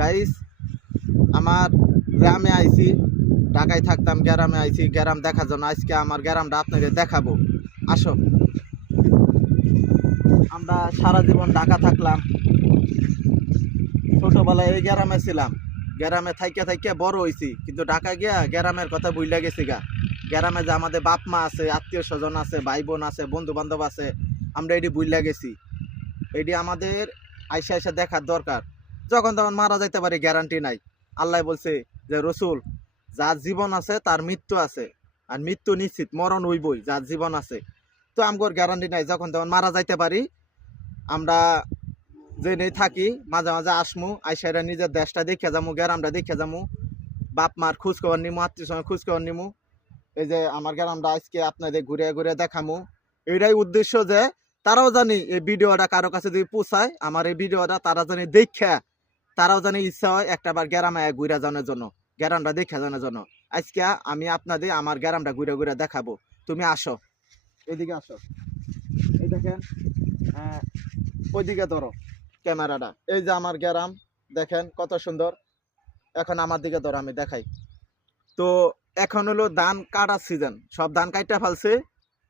Guys আমার গ্রামে আইছি, ঢাকায় থাকতাম, গ্রামে আইছি গ্রাম দেখার জন্য। আজকে আমার গ্রামটা আপনাকে দেখাবো, আসো। আমরা সারা জীবন ঢাকা থাকলাম, ছোটবেলায় এই গ্রামে ছিলাম, গ্রামে থাইকে থাইকে বড় হইছি, কিন্তু ঢাকা গিয়া গ্রামের কথা ভুইলা গেছি গা। গ্রামে যে আমাদের বাপ মা আছে, আত্মীয় স্বজন আছে, ভাই বোন আছে, বন্ধু বান্ধব আছে, আমরা এটি ভুইলা গেছি। এটি আমাদের আইসা আইসা দেখার দরকার। যখন তখন মারা যাইতে পারে, গ্যারান্টি নাই। আল্লাহ বলছে যে রসুল, যার জীবন আছে তার মৃত্যু আছে, আর মৃত্যু নিশ্চিত, মরণ হইবই যার জীবন আছে। তো আমগোর গ্যারান্টি নাই, যখন তখন মারা যাইতে পারি। আমরা যে নেই থাকি, মাঝে মাঝে আসমু, আইসাইরা নিজের দেশটা দেখে যামু, গ্রামটা দেখে যামু, বাপ মার খোঁজ খবর নিমু, আত্মীয় স্বজন খোঁজ খবর নিমু। এই যে আমার গ্রামটা আজকে আপনাদের ঘুরে ঘুরে দেখামু। এটাই উদ্দেশ্য যে তারাও জানি এই ভিডিওটা কারো কাছে যদি পৌঁছায়, আমার এই ভিডিওটা তারা জানি দেখে, তারাও জানি ইচ্ছা হয় একটাবার গ্রামে ঘুরে যাওয়ার জন্য, গ্রামটা দেখে যাওয়ার জন্য। আজকে আমি আপনাদের আমার গ্রামটা ঘুরে ঘুরে দেখাবো। তুমি আসো, এদিকে আসো। এই দেখেন, ওইদিকে ধরো ক্যামেরাটা। এই যে আমার গ্রাম, দেখেন কত সুন্দর। এখন আমার দিকে ধরো, আমি দেখাই। তো এখন হলো ধান কাটার সিজন, সব ধান কাটা ফেলছে,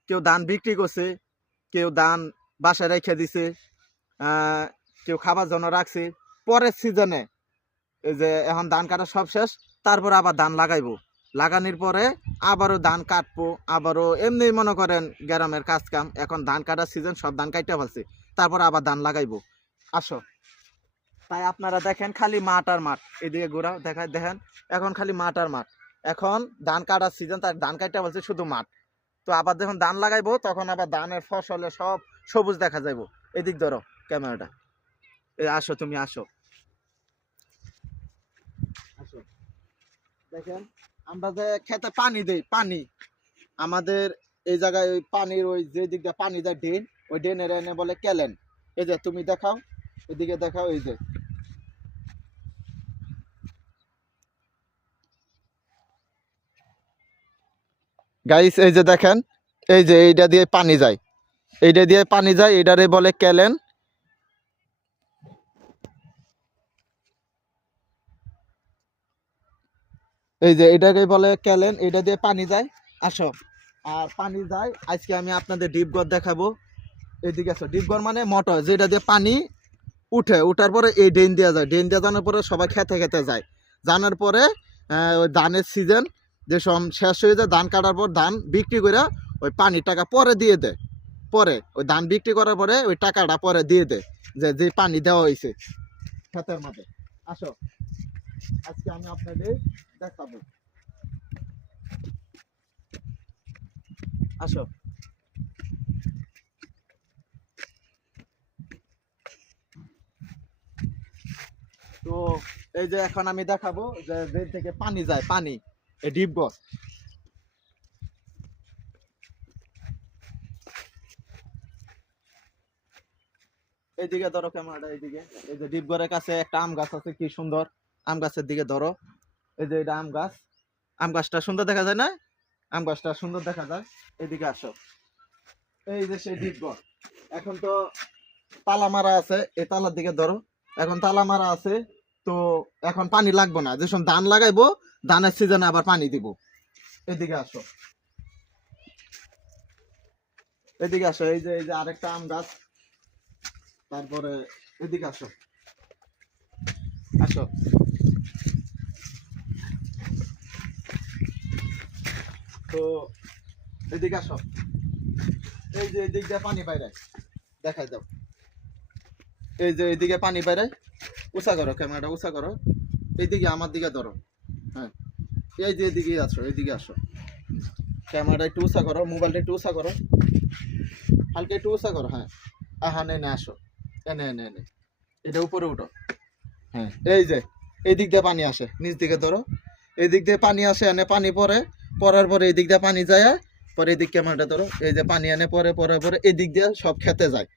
কেউ ধান বিক্রি করছে, কেউ ধান বাসায় রেখে দিছে, কেউ খাবার জন্য রাখছে। পরের সিজনে এই যে এখন ধান কাটা সব শেষ, তারপরে আবার ধান লাগাইবো, লাগানোর পরে আবারও ধান কাটবো, আবারও এমনি মনে করেন গ্রামের কাজ কাম। এখন ধান কাটার সিজন, সব ধান কাটা ফেলছে, তারপরে আবার ধান লাগাইবো। আসো। তাই আপনারা দেখেন খালি মাঠ আর মাঠ, এদিকে ঘোরাও দেখায়, দেখেন এখন খালি মাঠ আর মাঠ। এখন ধান কাটার সিজন, তার ধান কাটা বলছে শুধু মাঠ। তো আবার যখন ধান লাগাইবো, তখন আবার ধানের ফসলে সব সবুজ দেখা যাইবো। এদিক ধরো ক্যামেরাটা, এই আসো, তুমি আসো, আসো। দেখেন আমরা যে খেতে পানি দেই, পানি আমাদের এই জায়গায় ওই পানির ওই যে দিক দিয়ে পানি যায়, ড্রেন, ওই ড্রেনের এনে বলে ক্যালেন। এই যে তুমি দেখাও, এদিকে দেখাও, এই যে গাইস, এই যে দেখেন, এই যে এইটা দিয়ে পানি যায়, এইটা দিয়ে পানি যায়, এটারে বলে ক্যালেন। এই যে এটাকে বলে ক্যালেন, এটা দিয়ে পানি যায়। আসো, আর পানি যায়। আজকে আমি আপনাদের ডিপঘর দেখাবো। এইদিকে আসো, ডিপঘর মানে মোটর, যেটা দিয়ে পানি উঠে, উঠার পরে এই ড্রেন দেওয়া যায়, ড্রেন দিয়ে জানার পরে সবাই খেতে খেতে যায়। জানার পরে ওই ধানের সিজন যে সব শেষ হয়ে যায়, ধান কাটার পর ধান বিক্রি করে ওই পানির টাকা পরে দিয়ে দেয়। পরে ওই ধান বিক্রি করার পরে ওই টাকাটা পরে দিয়ে দেয়, যে যে পানি দেওয়া হয়েছে ক্ষেতের মাঠে। আসো, আজকে আমি আপনাদের দেখাবো, আসো। তো এই যে এখন আমি দেখাবো যে ড্রেন থেকে পানি যায়, পানি এই ডিপঘর। এইদিকে ধরো ক্যামেরাটা, এইদিকে। এই যে ডিপঘরের কাছে একটা আম গাছ আছে, কি সুন্দর। আম গাছের দিকে ধরো, এই যে এটা আম গাছ। আম গাছটা সুন্দর দেখা যায় না? আম গাছটা সুন্দর দেখা যায়। এদিকে আসো, এই যে সেই ডিপঘর। এখন তো তালা মারা আছে, এই তালার দিকে ধরো, এখন তালা মারা আছে। তো এখন পানি লাগবে না, যে সময় ধান লাগাইবো, ধানের সিজনে আবার পানি দিব। এদিকে আসো, এদিকে আসো, এই যে আরেকটা আম গাছ। তারপরে এদিকে আসো, আসো। তো এদিকে আসো, এই যে এদিক দিয়ে পানি বাইরে, দেখাই দাও। এই যে এদিকে পানি বাইরে, উঁচা করো ক্যামেরাটা, উঁচা করো। এইদিকে আমার দিকে ধরো, হ্যাঁ। এই যে এদিকে আসো, এইদিকে আসো। ক্যামেরাটা একটু উঁচা করো, মোবাইলটা একটু উঁচা করো, হালকা একটু উঁচা করো, হ্যাঁ। হ্যাঁ, নে আসো, এনে এনে এনে, এটা উপরে উঠো, হ্যাঁ। এই যে এই দিক দিয়ে পানি আসে, নিচ দিকে ধরো, এই দিক দিয়ে পানি আসে, এনে পানি পরে, পরার পরে এই দিক দিয়ে পানি যায়, পরে এদিক ক্যামেরাটা ধরো, এই যে পানি এনে পরে, পরে পরে এই দিক দিয়ে সব খেতে যায়,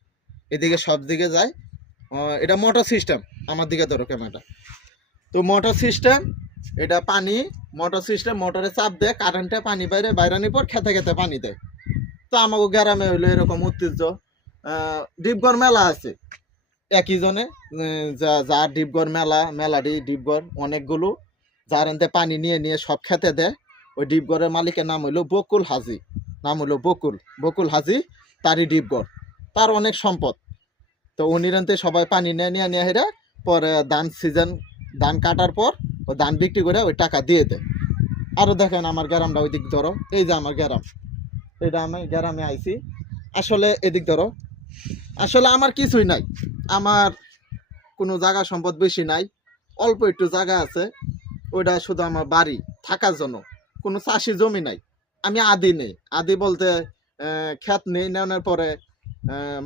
এদিকে সব দিকে যায়। এটা মোটর সিস্টেম। আমার দিকে ধরো ক্যামেরাটা। তো মোটর সিস্টেম, এটা পানি মোটর সিস্টেম, মোটরে চাপ দেয়, কারেন্টে পানি বাইরে, বাইরানির পর খেতে খেতে পানি দেয়। তো আমাকে গ্রামে হইলো এরকম ঐতিহ্য। ডিপঘর মেলা আছে, একই জনে যা ডিপগড় মেলাডি ডিপগড় অনেকগুলো, যার এনতে পানি নিয়ে নিয়ে সব খেতে দেয়। ওই ডিপগড়ের মালিকের নাম হইলো বকুল হাজি, নাম হইলো বকুল হাজি, তারই ডিপগড়, তার অনেক সম্পদ। তো উনিরান্তে সবাই পানি নিয়ে হেরা পরে ধান কাটার পর ও ধান বিক্রি করে ওই টাকা দিয়ে দেয়। আরো দেখেন আমার গ্রামটা ওই দিক ধরো, এই যে আমার গ্রাম, এটা আমি গ্রামে আইছি। আসলে এদিক ধরো, আসলে আমার কিছুই নাই, আমার কোনো জায়গা সম্পদ বেশি নাই, অল্প একটু জায়গা আছে, ওইটা শুধু আমার বাড়ি থাকার জন্য, কোনো চাষি জমি নাই। আমি আদি নেই, আদি বলতে ক্ষেত নেই, নেওয়ার পরে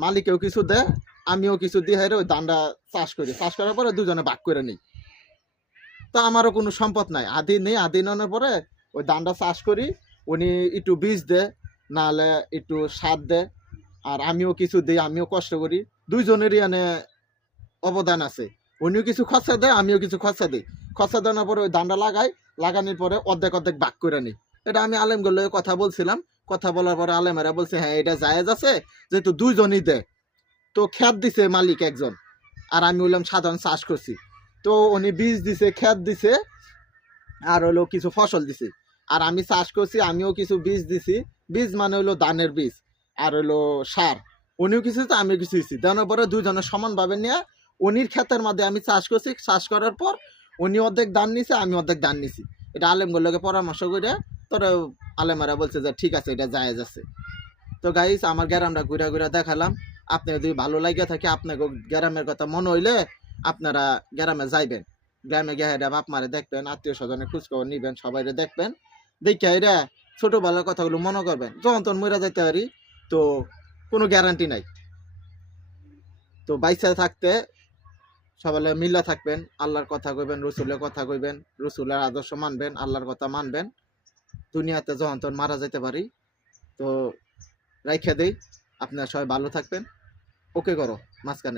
মালিকেও কিছু দেয়, আমিও কিছু দিয়ে হেরে ওই ধানটা চাষ করি, চাষ করার পরে দুজনে ভাগ করে নিই। তো আমারও কোনো সম্পদ নাই, আদি নেই, আদি নেওয়ার পরে ওই ধানটা চাষ করি, উনি একটু বীজ দেয়, নাহলে একটু সার দেয়, আর আমিও কিছু দিই, আমিও কষ্ট করি, দুইজনেরই এনে অবদান আছে। উনিও কিছু খরচা দেয়, আমিও কিছু খরচা দিই, খরচা দেওয়ার পরে ওই ধানটা লাগানোর পরে অর্ধেক ভাগ করে নিই। এটা আমি আলেমগুলো কথা বলছিলাম, কথা বলার পরে আলেমেরা বলছে হ্যাঁ এটা জায়েজ আছে, যেহেতু দুইজনই দেয়। তো ক্ষেত দিছে মালিক একজন, আর আমি বললাম সাধারণ চাষ করছি। তো উনি বীজ দিছে, ক্ষেত দিছে, আর হলো কিছু ফসল দিছে, আর আমি চাষ করছি, আমিও কিছু বীজ দিছি। বীজ মানে হলো ধানের বীজ, আর হলো সার, উনিও কিছু দিছে, আমিও কিছু দিছি। দেওয়ার পরে দুইজনের সমানভাবে নিয়ে উনির ক্ষেতের মধ্যে আমি চাষ করছি, চাষ করার পর উনি অর্ধেক ধান নিছে, আমি অর্ধেক ধান নিছি। এটা আলেমগুলোকে পরামর্শ করে তোরা আলেমারা বলছে যে ঠিক আছে, এটা জায়েজ আছে। তো গাইস, আমার গ্রামটা ঘুরা ঘুরা দেখালাম। আপনার যদি ভালো লাগে থাকে, আপনাকে গ্রামের কথা মনে হইলে আপনারা গ্রামে যাইবেন, গ্রামে গিয়ে এটা বাপ মারে দেখবেন, আত্মীয় স্বজনের খোঁজখবর নিবেন, সবাই দেখবেন, দেখে এরা ছোটবেলার কথাগুলো মনে করবেন। যখন তখন মরে যাইতে পারি, তো কোনো গ্যারান্টি নাই। তো বাইসা থাকতে সবাই মিল্লা থাকবেন, আল্লাহর কথা কইবেন, রসুলের কথা কইবেন, রসুলের আদর্শ মানবেন, আল্লাহর কথা মানবেন। দুনিয়াতে যখন তখন মারা যেতে পারি, তো রাইখা দেই। আপনারা সবাই ভালো থাকবেন। ওকে করো মাঝখানে।